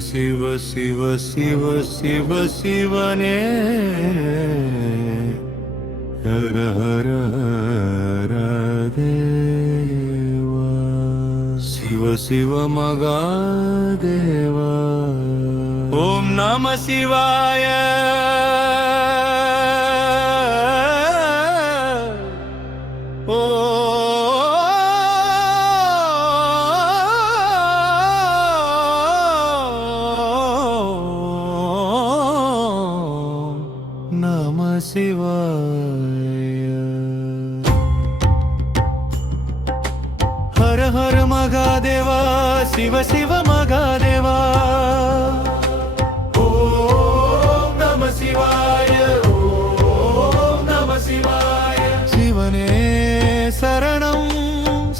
சிவ சிவ சிவ சிவ சிவனே ஹர ஹர ஹர தேவா சிவ சிவ மகாதேவா ஓம் நம சிவாய हर हर महादेवा शिव शिव महादेवा ओम नमः शिवाय ओम नमः शिवाय शिवने शरणं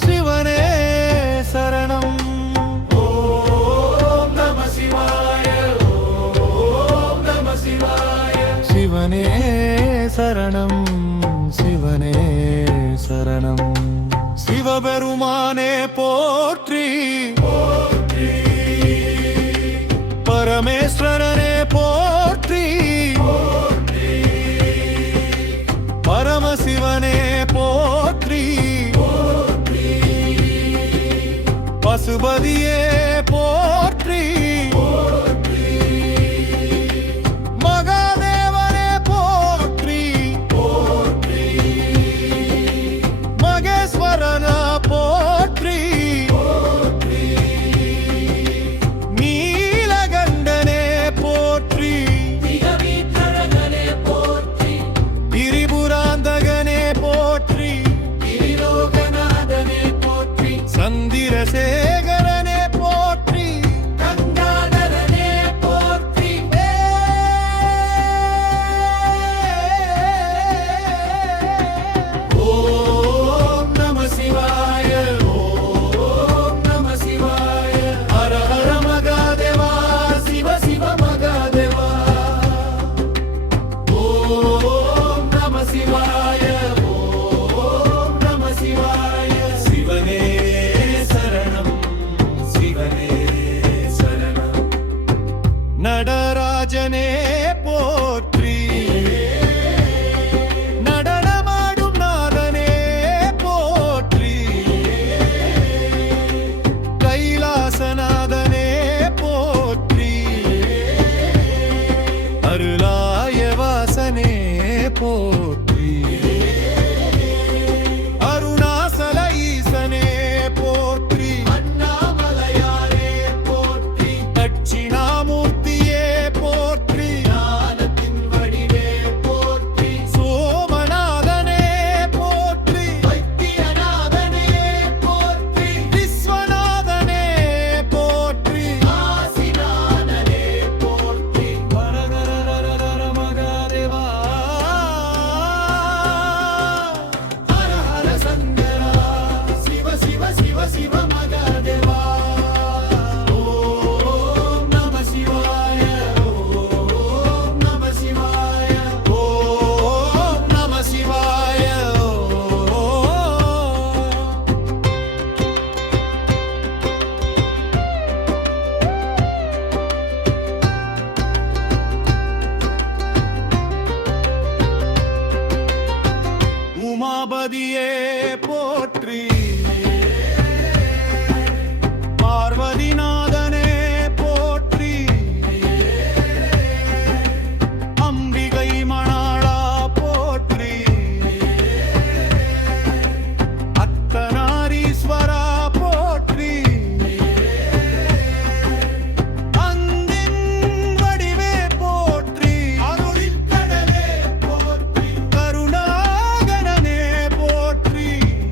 शिवने शरणं ओम नमः शिवाय ओम नमः शिवाय शिवने शरणं शिवने शरणं சிவபெருமானே போற்றி போற்றி பரமேஸ்வரனே போற்றி போற்றி பரமசிவனே போற்றி போற்றி பசுபதியே போற்றி போற்றி மகாதேவனே போற்றி போற்றி மகேஸ்வரன போற்றி போற்றி நீலகண்டனே போற்றி திரிபுராந்தகனே போற்றி திரிபுராந்தகனே போற்றி திரிலோகநாதனே போற்றி சந்திரசேகரனே போற்றி கங்காதரனே போற்றி ஓம் நம சிவாய ஓம் நம சிவாய ஹர ஹர மகாதேவா சிவ சிவ மகாதேவா ஓம் நம சிவாய ஓம் நம சிவாய சிவனே சரணம் சிவனே சரணம் நடராஜனே போற்றி நடனமாடும் நாதனே போற்றி கைலாசநாதனே போற்றி அருளாய வாசனே போற்றி அருணாசல ஈசனே போற்றி அண்ணாமலையாரே போற்றி தட்சிணாமூர்த்தியே போற்றி ஞானத்தின் வடிவே போற்றி சோமநாதனே போற்றி வைத்தியநாதனே போற்றி விஸ்வநாதனே போற்றி காசிநாதனே போற்றி ஹர மகாதேவா ஹர ஹர சங்கரா சிவ சிவ சிவ சிவ மகாதேவா ஓம் நம சிவாய ஓம் நம சிவாய ஓம் நம சிவாய உமாபதியே போற்றி பார்வதிநாதனே போற்றி அம்பிகை மணாளா போற்றி அத்தனாரீஸ்வரா போற்றி அந்தின் வடிவே போற்றி அருளின் கடலே போற்றி கருணாகரனே போற்றி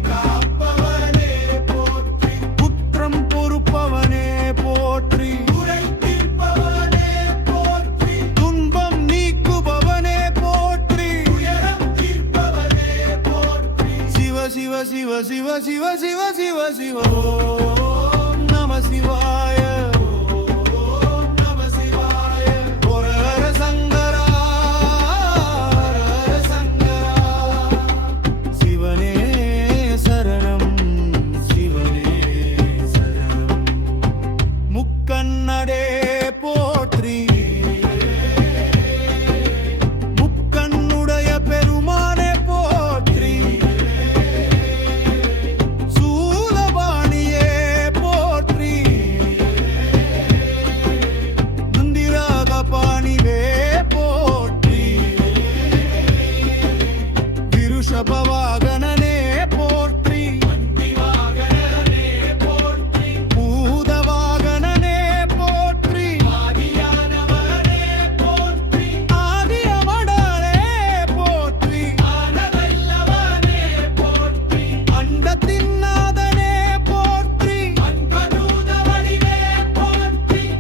காப்பவனே போற்றி புத்திரம் பொறுப்பவனே போற்றி குறை தீர்ப்பவனே போற்றி துன்பம் நீக்குபவனே போற்றி துயரம் தீர்ப்பவனே போற்றி சிவ சிவ சிவ சிவ சிவ சிவ சிவ சிவ ஓம் நம சிவாய ஓம் நம சிவாய ஹர ஹர சங்கரா ஹர ஹர சங்கரா சிவனே சரணம் சிவனே சரணம் முக்கண்ணடே ரிஷபவாகனனே போற்றி பூதவாகனனே போற்றி ஆதியமடாளே போற்றி அண்டத்தின் நாதனே போற்றி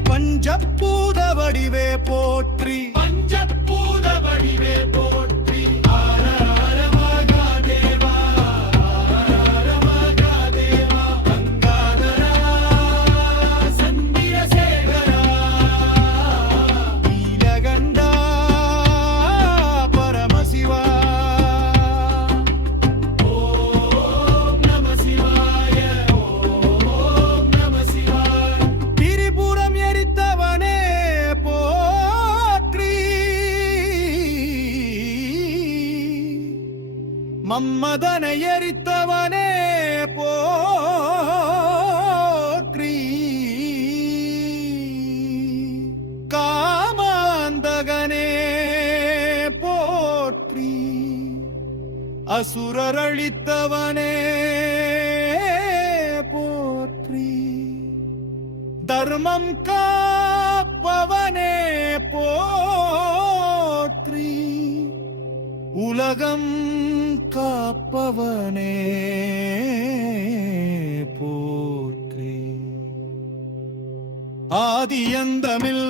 பஞ்சபூத வடிவே போற்றி நீலகண்டா பரமசிவா திரிபுரம் எரித்தவனே போற்றி மம்மதனை எரித்தவனே போற்றி காமாந்தகனே போற்றி அசுரரழித்தவனே போற்றி தர்மம் காப்பவனே போற்றி உலகம் காப்பவனே போற்றி ஆதியந்தமில்